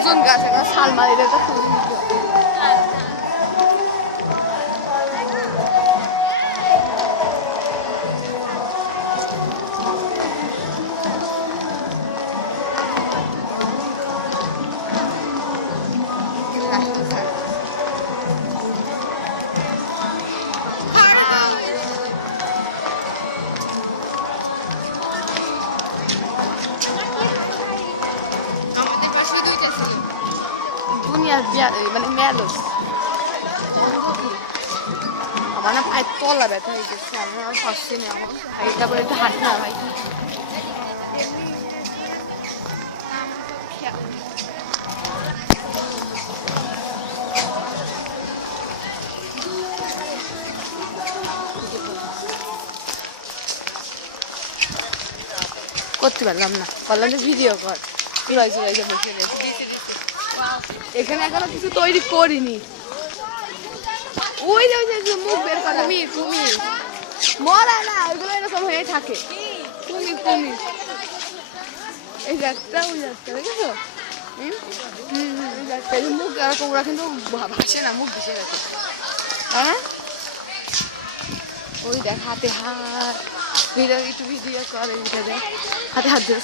অর্জুন গাছ এখন সালমান এটা তো খুবই দুনিয়ার মানে মেলোস আমার না পায়ের তলা ব্যথা হয়ে গেছে আমি আর পারছি না আমার হাইটা করে একটু হাঁট না ভাই করতে পারলাম না বললাম যে ভিডিও কর এখানে এখনো কিছু তৈরি করিনি ওই যে মুখ বের করা কুমির মরা না ওইগুলো এরকম হয়ে থাকে কুমির এই একটা ওই একটা দেখেছো মুখ এরকম ওরা কিন্তু ভাসে না মুখ ভেসে গেছে হ্যাঁ ওই দেখ হাতে হাত একটু ভিডিও করে হাতে হাত ধরে